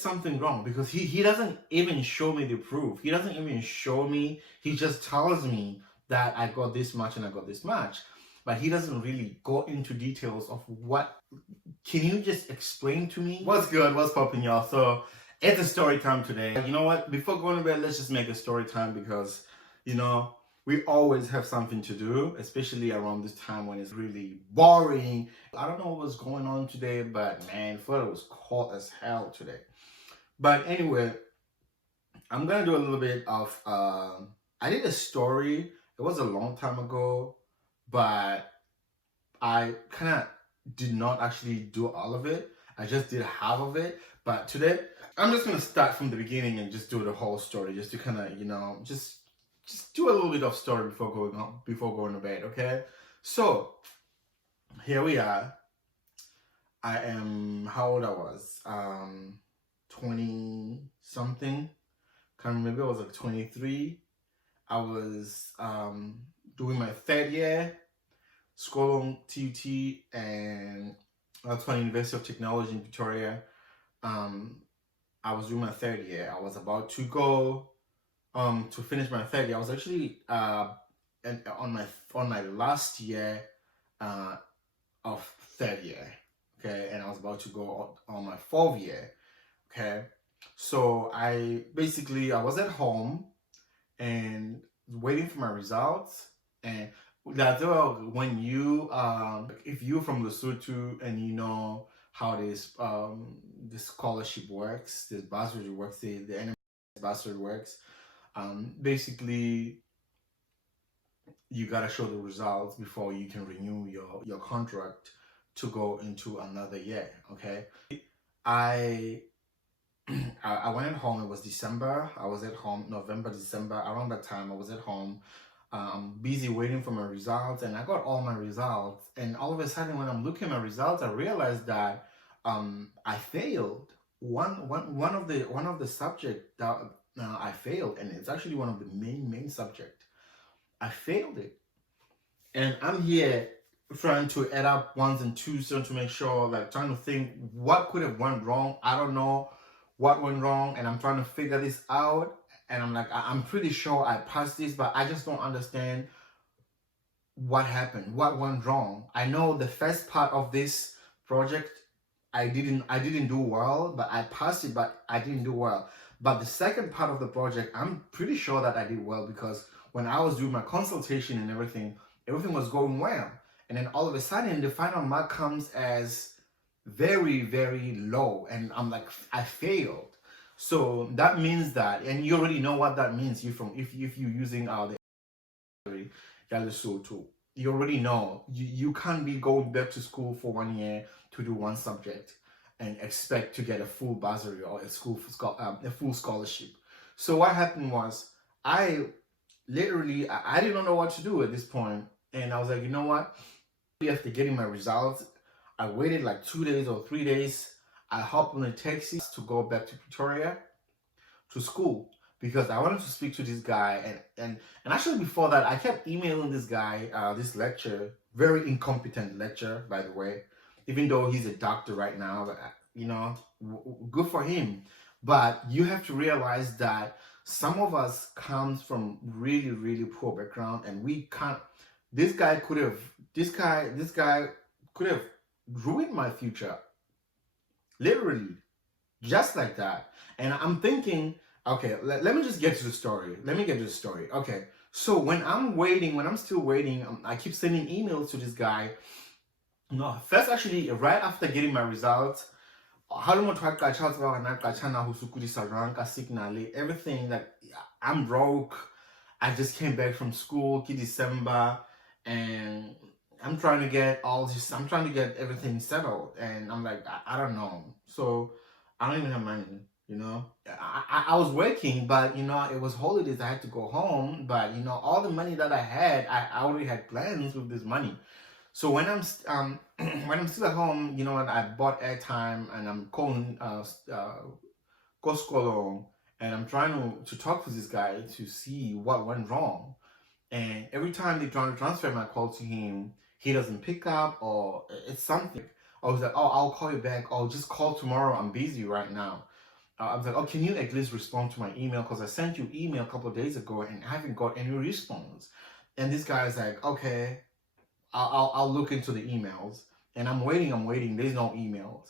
something wrong because he doesn't even show me the proof. He doesn't even show me. He just tells me that I got this much and I got this much. But he doesn't really go into details of what. Can you just explain to me? What's good? What's popping, y'all? So it's a story time today. You know what? Before going to bed, let's just make a story time because, we always have something to do, especially around this time when it's really boring. I don't know what's going on today, but man, Florida was cold as hell today. But anyway, I'm gonna do a little bit of. I did a story. It was a long time ago, but I kind of did not actually do all of it. I just did half of it. But today, I'm just gonna start from the beginning and just do the whole story, just to kind of, just do a little bit of story before going to bed. Okay. So here we are. I am how old I was. 20 something. Can't remember. I was like 23. I was doing my third year. School TUT, and that's why University of Technology in Victoria. I was doing my third year. I was about to go to finish my third year. I was actually on my last year of third year. Okay, and I was about to go on my fourth year. Okay, so I was at home and waiting for my results. And that's when you if you're from Lesotho and you know how this scholarship works, this bursary works, the NMS bursary works, basically you gotta show the results before you can renew your contract to go into another year. Okay, I went at home. It was December. I was at home November, December. Around that time, I was at home, busy waiting for my results, and I got all my results. And all of a sudden, when I'm looking at my results, I realized that I failed one of the subject that I failed, and it's actually one of the main subject. I failed it, and I'm here trying to add up ones and twos to make sure, like trying to think what could have went wrong. I don't know what went wrong, and I'm trying to figure this out. And I'm like, I'm pretty sure I passed this, but I just don't understand what happened, what went wrong. I know the first part of this project, I didn't do well, but I passed it, but I didn't do well. But the second part of the project, I'm pretty sure that I did well because when I was doing my consultation and everything was going well. And then all of a sudden, the final mark comes as very, very low, and I'm like, I failed. So that means that, and you already know what that means. If you're using the Lesotho, you already know you can't be going back to school for 1 year to do one subject and expect to get a full bursary or a full scholarship. So what happened was I didn't know what to do at this point, and I was like, you know what? After getting my results, I waited like 2 days or 3 days. I hopped on a taxi to go back to Pretoria to school because I wanted to speak to this guy. And actually before that, I kept emailing this guy, this lecturer, very incompetent lecturer, by the way, even though he's a doctor right now, good for him. But you have to realize that some of us comes from really, really poor background, and we can't. This guy could have ruined my future, literally, just like that. And I'm thinking, okay, let me just get to the story. Okay, so when I'm still waiting, I keep sending emails to this guy. No, first, actually, right after getting my results, everything, like I'm broke. I just came back from school in December, and I'm trying to get everything settled, and I'm like, I don't know. So I don't even have money, I was working, but it was holidays. I had to go home, but all the money that I had, I already had plans with this money. So when I'm when I'm still at home, I bought airtime, and I'm calling Koskolong, and I'm trying to talk to this guy to see what went wrong. And every time they try to transfer my call to him, he doesn't pick up, or it's something. I was like, oh, I'll call you back. I'll just call tomorrow. I'm busy right now. I was like, oh, can you at least respond to my email? Because I sent you email a couple of days ago and I haven't got any response. And this guy is like, okay, I'll look into the emails. And I'm waiting. There's no emails.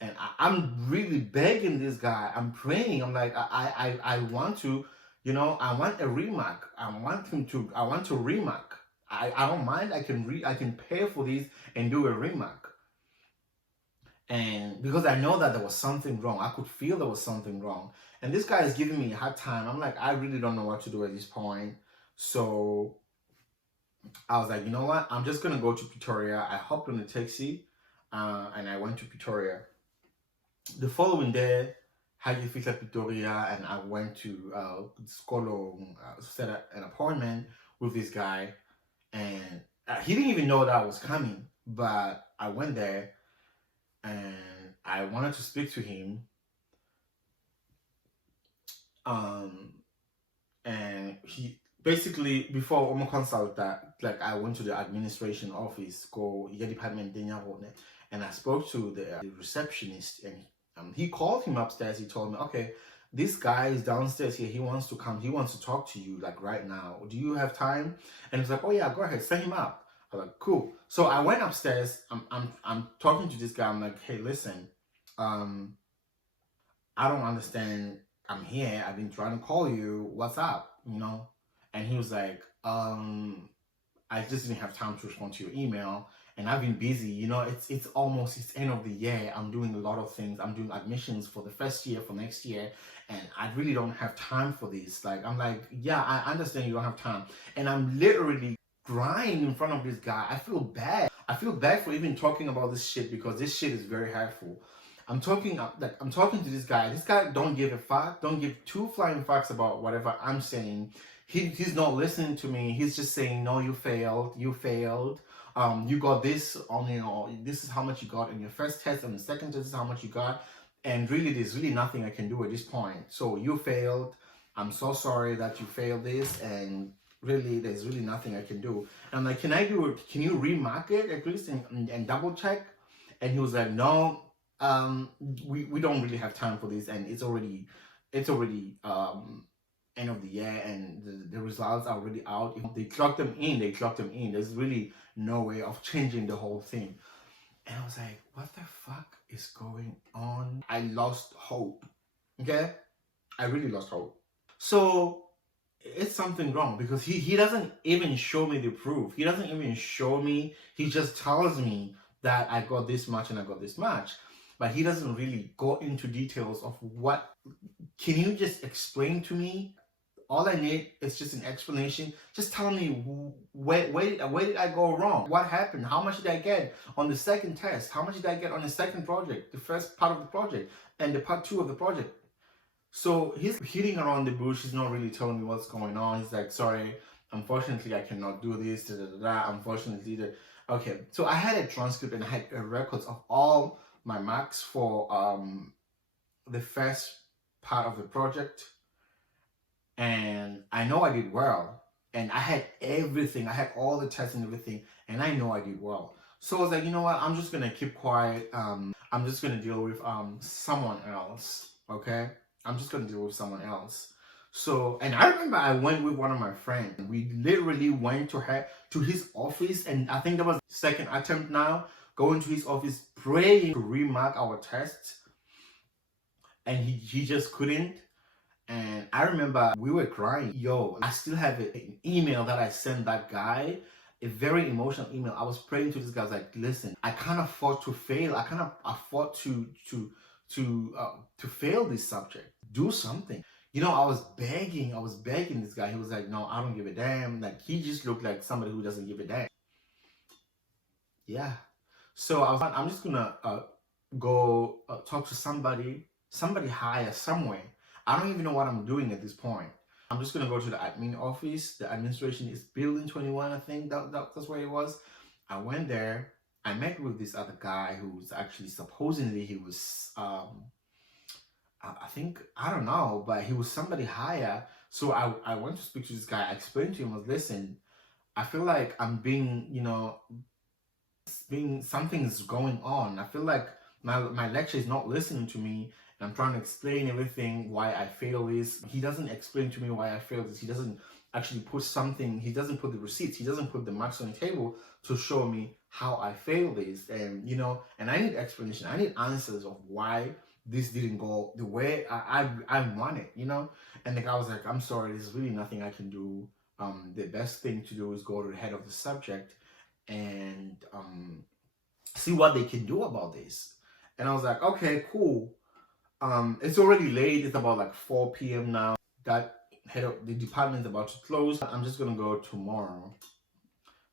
And I'm really begging this guy. I'm praying. I'm like, I want to, I want a remark. I want to remark. I don't mind. I can pay for this and do a remark. And because I know that there was something wrong, I could feel there was something wrong. And this guy is giving me a hard time. I'm like, I really don't know what to do at this point. So I was like, you know what? I'm just gonna go to Pretoria. I hopped on a taxi, and I went to Pretoria. The following day, I fixed at Pretoria, and I went to Skolo, set an appointment with this guy, and he didn't even know that I was coming. But I went there, and I wanted to speak to him. And he basically, before I'm consult that, like, I went to the administration office, go department, and I spoke to the receptionist, and he called him upstairs. He told me, okay, this guy is downstairs here. He wants to come. He wants to talk to you, like, right now. Do you have time? And he's like, oh yeah, go ahead, send him up. I was like, cool. So I went upstairs. I'm talking to this guy. I'm like, hey, listen, I don't understand. I'm here. I've been trying to call you. What's up? And he was like, I just didn't have time to respond to your email, and I've been busy. It's almost end of the year. I'm doing a lot of things. I'm doing admissions for the first year for next year, and I really don't have time for this. Like, I'm like, yeah, I understand you don't have time, and I'm literally crying in front of this guy. I feel bad. I feel bad for even talking about this shit, because this shit is very hurtful. I'm talking to this guy. This guy don't give a fuck. Don't give two flying fucks about whatever I'm saying. He's not listening to me. He's just saying, no, you failed. You got this on this is how much you got in your first test, and the second test is how much you got. And really, there's really nothing I can do at this point. So you failed. I'm so sorry that you failed this, and really, there's really nothing I can do. And I'm like, can I do it? Can you remark it at least and double check? And he was like, no, we don't really have time for this, and it's already end of the year, and the results are already out. If they clock them in. There's really no way of changing the whole thing. And I was like, what the fuck is going on? I lost hope. Okay? I really lost hope. So it's something wrong, because he doesn't even show me the proof. He doesn't even show me. He just tells me that I got this much and I got this much. But he doesn't really go into details of what. Can you just explain to me? All I need is just an explanation. Just tell me where did I go wrong? What happened? How much did I get on the second test? How much did I get on the second project? The first part of the project and the part 2 of the project. So he's hitting around the bush. He's not really telling me what's going on. He's like, sorry, unfortunately, I cannot do this. Unfortunately, okay. So I had a transcript and I had records of all my marks for the first part of the project. And I know I did well, and I had everything. I had all the tests and everything, and I know I did well. So I was like, you know what? I'm just gonna keep quiet. I'm just gonna deal with someone else. Okay? I'm just gonna deal with someone else. So, and I remember I went with one of my friends. We literally went to his office, and I think that was the second attempt now, going to his office, praying to remark our tests, and he just couldn't. And I remember we were crying. Yo, I still have an email that I sent that guy, a very emotional email. I was praying to this guy. I was like, listen, I can't afford to fail. I can't afford to fail this subject. Do something. I was begging this guy. He was like, no, I don't give a damn. Like, he just looked like somebody who doesn't give a damn. Yeah. So I was like, I'm just gonna go talk to somebody higher somewhere. I don't even know what I'm doing at this point. I'm just gonna go to the admin office. The administration is building 21, I think that's where it was. I went there. I met with this other guy who's actually supposedly he was I think, I don't know, but he was somebody higher. So I went to speak to this guy. I explained to him, listen, I feel like I'm being, something's going on. I feel like my lecturer is not listening to me, I'm trying to explain everything, why I failed this. He doesn't explain to me why I failed this. He doesn't actually put something, he doesn't put the receipts, he doesn't put the marks on the table to show me how I failed this. And, you know, and I need explanation. I need answers of why this didn't go the way I want it, you know? And the guy was like, I'm sorry, there's really nothing I can do. The best thing to do is go to the head of the subject and see what they can do about this. And I was like, okay, cool. It's already late. It's about like 4 p.m. now. That head of the department's about to close. I'm just gonna go tomorrow.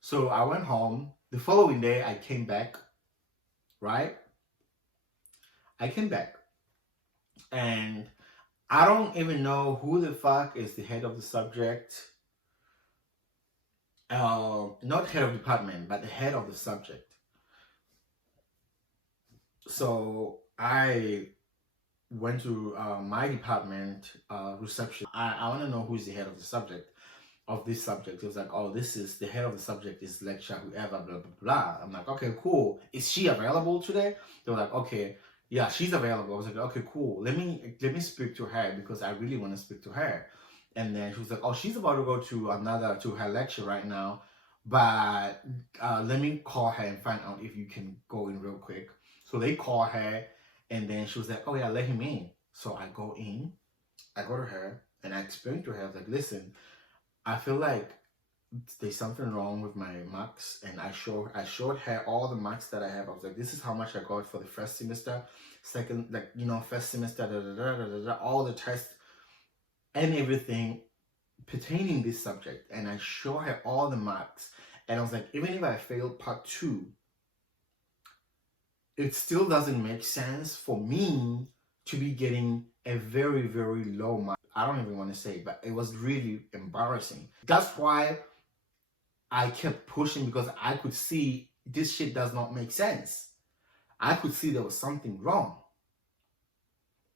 So I went home. The following day, I came back. Right? I came back, and I don't even know who the fuck is the head of the subject. Not head of department, but the head of the subject. So I went to my department reception. I want to know who's the head of the subject of this subject. It was like, oh, this is the head of the subject is lecture whoever, blah blah blah. I'm like, okay, cool. Is she available today? They were like, okay, yeah, she's available. I was like, okay, cool. Let me speak to her because I really want to speak to her. And then she was like, oh, she's about to go to her lecture right now, but let me call her and find out if you can go in real quick. So they call her, and then she was like, oh yeah, let him in. So I go in, I go to her, and I explain to her, I was like, listen, I feel like there's something wrong with my marks, and I showed her all the marks that I have. I was like, this is how much I got for the first semester, second, like, you know, first semester, all the tests and everything pertaining this subject. And I show her all the marks, and I was like, even if I failed part 2, it still doesn't make sense for me to be getting a very, very low mark. I don't even want to say, but it was really embarrassing. That's why I kept pushing, because I could see this shit does not make sense. I could see there was something wrong.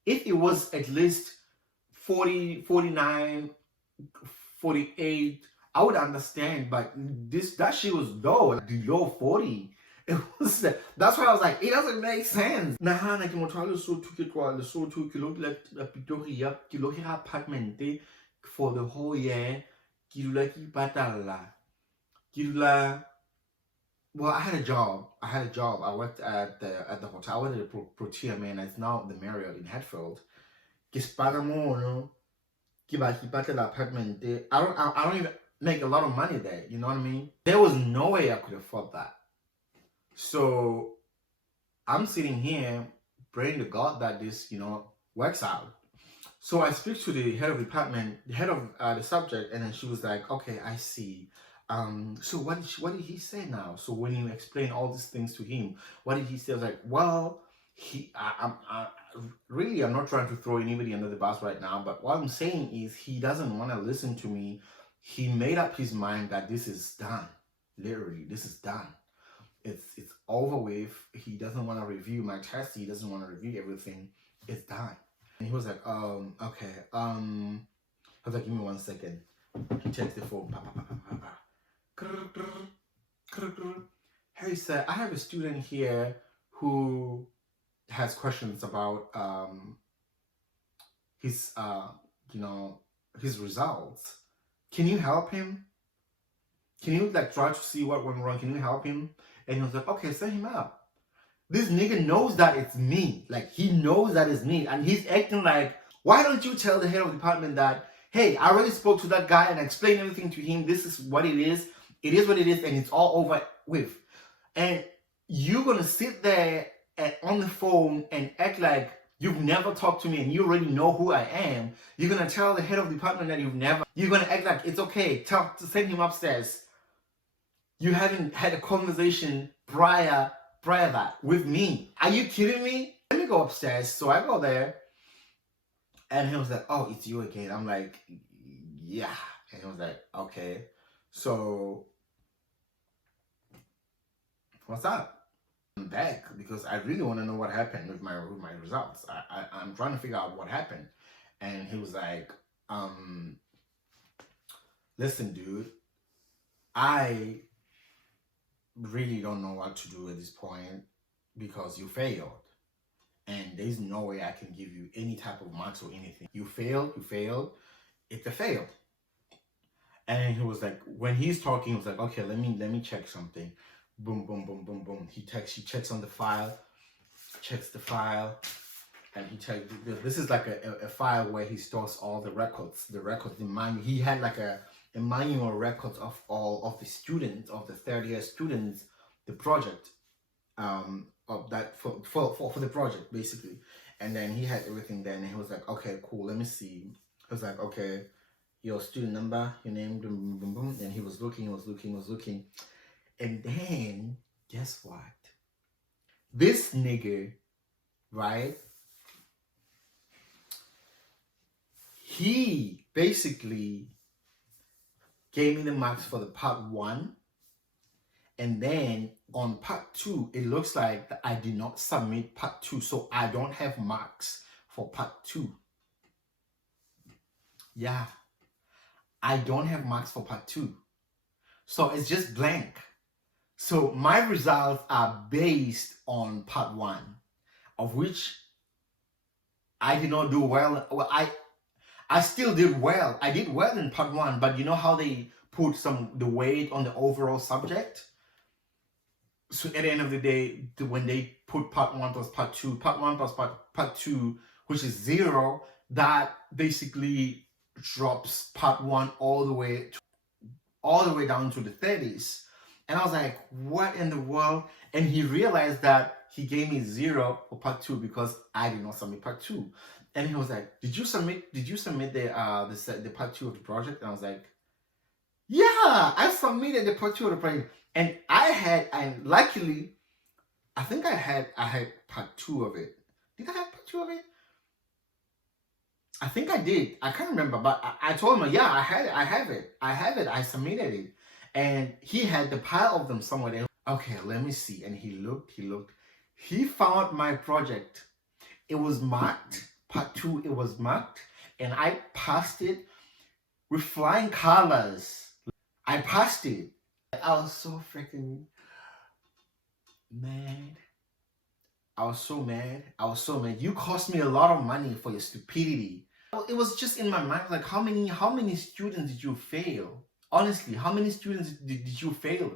If it was at least 40, 49, 48, I would understand, but that shit was low, like below 40. It was, that's why I was like, it doesn't make sense. Nahana ke motho a Lesotho, ke tloa Lesotho, ke lo dula Pretoria, ke lo hira apartment for the whole year. Ke dula ke ipatalla. Ke dula, well, I had a job. I worked at the hotel. I worked at the Protea, man. It's now the Marriott in Hatfield. Ke spana mono. Ke ipatalla apartment. I don't even make a lot of money there. You know what I mean? There was no way I could afford that. So I'm sitting here praying to God that this, you know, works out. So I speak to the head of department, the head of the subject, and then she was like, okay, I see. So what did he say now? So when you explain all these things to him, what did he say? I was like, well, I'm not trying to throw anybody under the bus right now, but what I'm saying is he doesn't want to listen to me. He made up his mind that this is done. Literally, this is done. It's over with. He doesn't want to review my test. He doesn't want to review everything. It's done. And he was like, okay. I was like, give me 1 second. He takes the phone. Hey, sir, I have a student here who has questions about his his results. Can you help him? Can you like try to see what went wrong? Can you help him? And he was like, okay, send him up. This nigga knows that it's me. Like, he knows that it's me. And he's acting like, why don't you tell the head of the department that, hey, I already spoke to that guy and I explained everything to him. This is what it is. It is what it is, and it's all over with. And you're going to sit there on the phone and act like you've never talked to me and you already know who I am. You're going to tell the head of the department that you're going to act like it's okay. Send him upstairs. You haven't had a conversation prior that with me. Are you kidding me? Let me go upstairs. So I go there, and he was like, oh, it's you again. I'm like, yeah. And he was like, okay. So what's up? I'm back because I really want to know what happened with my results. I'm trying to figure out what happened. And he was like, listen, dude, I really don't know what to do at this point because you failed. and there's no way I can give you any type of marks or anything. You failed, it's a fail. And he was like, when he's talking, he was like, okay, let me check something. Boom, boom, boom, boom, boom. He checks on the file, checks the file, and this is like a file where he stores all the records, he had like a manual records of all of the students, of the third year students, the project, of that for the project basically. And then he had everything there, and he was like, okay, cool, let me see. I was like, okay, your student number, your name, boom, boom, boom. And he was looking. And then guess what? This nigga, right? He basically gave me the marks for the part 1, and then on part 2, it looks like that I did not submit part 2, so I don't have marks for part 2. Yeah, I don't have marks for part 2, so it's just blank. So my results are based on part 1, of which I did not do well. Well, I still did well. I did well in part 1, but you know how they put the weight on the overall subject? So at the end of the day, when they put part 1 plus part 2, part 1 plus part 2, which is 0, that basically drops part 1 all the way down to the 30s. And I was like, what in the world? And he realized that he gave me 0 for part 2 because I did not submit part 2. And he was like, did you submit the part 2 of the project? And I was like, yeah, I submitted the part 2 of the project. And luckily, I think I had part 2 of it. Did I have part 2 of it? I think I did. I can't remember, but I told him, yeah, I have it. I submitted it. And he had the pile of them somewhere there. Okay, let me see. And he looked. He found my project. It was marked. Part 2, it was marked. And I passed it with flying colors. I passed it. I was so freaking mad. I was so mad. You cost me a lot of money for your stupidity. It was just in my mind, like, how many students did you fail? Honestly, how many students did you fail?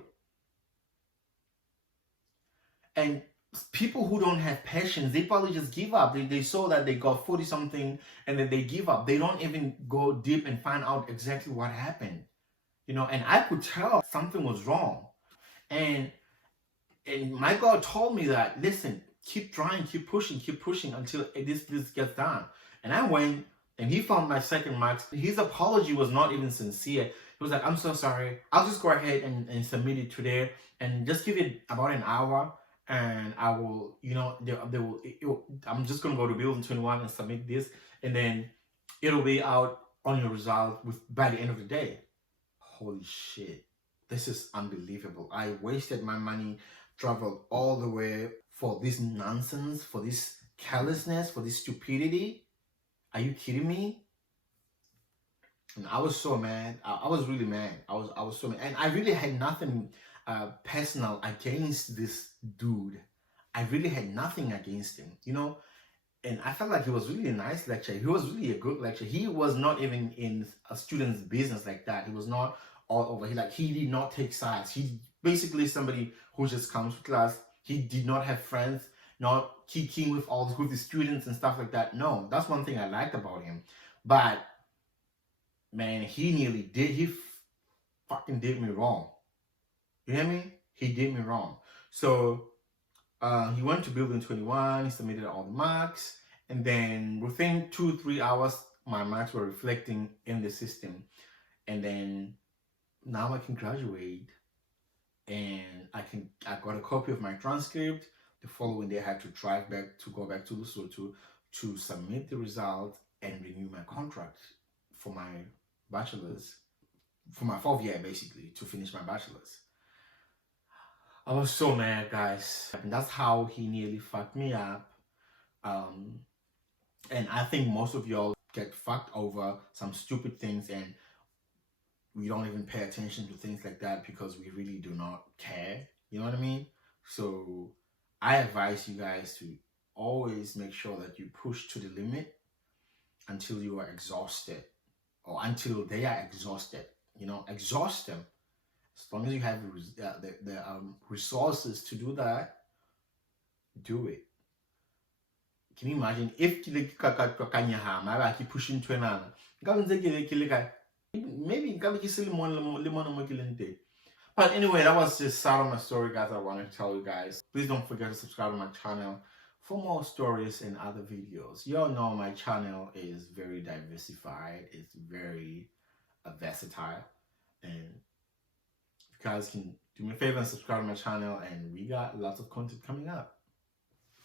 And people who don't have passions, they probably just give up. They saw that they got 40 something and then they give up. They don't even go deep and find out exactly what happened. You know, and I could tell something was wrong. And my God told me that, listen, keep trying, keep pushing until this gets done. And I went, and he found my second marks. His apology was not even sincere. He was like, I'm so sorry. I'll just go ahead and submit it today, and just give it about an hour, and I will, you know, I'm just going to go to Building 21 and submit this, and then it'll be out on your result by the end of the day. Holy shit. This is unbelievable. I wasted my money, traveled all the way for this nonsense, for this carelessness, for this stupidity. Are you kidding me? And I was so mad. I was really mad. I was so mad. And I really had nothing personal against this dude. I really had nothing against him, you know? And I felt like he was really a nice lecturer. He was really a good lecturer. He was not even in a student's business like that. He was not all over. He did not take sides. He basically somebody who just comes to class. He did not have friends, not kicking with the students and stuff like that. No, that's one thing I liked about him. But man, he fucking did me wrong. You hear me? He did me wrong. So he went to Building 21, he submitted all the marks, and then within 2-3 hours, my marks were reflecting in the system. And then now I can graduate, and I got a copy of my transcript. The following day, I had to go back to Lesotho to submit the results and renew my contract for my bachelor's, for my 4th year, basically, to finish my bachelor's. I was so mad, guys. And that's how he nearly fucked me up. And I think most of y'all get fucked over some stupid things, and we don't even pay attention to things like that because we really do not care. You know what I mean? So I advise you guys to always make sure that you push to the limit until you are exhausted, or until they are exhausted. Exhaust them. As long as you have the resources to do that, do it. Can you imagine if I keep pushing to another? Maybe but anyway, that was just part of my story, guys. I wanted to tell you guys. Please don't forget to subscribe to my channel for more stories and other videos. You all know my channel is very diversified. It's very versatile. And you guys can do me a favor and subscribe to my channel, and we got lots of content coming up.